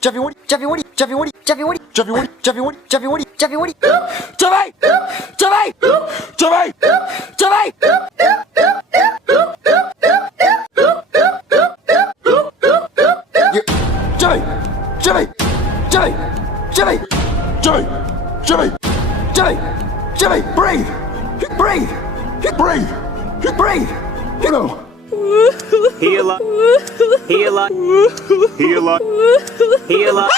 Jeffy, what? Jeffy, what? Jeffy, what? Jeffy, what? Jeffy, what? Jeffy, what? Jeffy, what? Jeffy, what? Jeffy! Jeffy! Jeffy! Jeffy! Jimmy! Jimmy! Jimmy! Jimmy! Jimmy! Jimmy! Jimmy! Jimmy! Breathe! Breathe! Breathe! Breathe! You know. Heal up. Heal up. Heal up. Heal up.